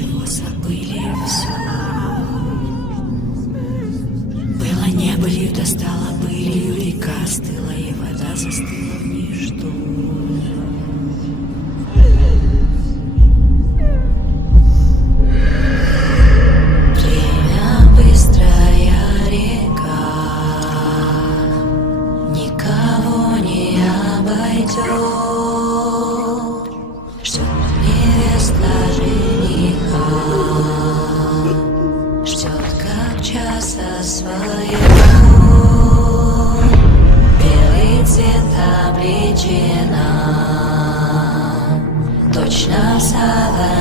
чего забыли все. Было не былью, да стало былью, река стыла, и вода застыла в ничто. Время быстрая река, никого не обойдет. Ждет невеста жениха, ждет как часа своего. Белый цвет облечена, точно в саване.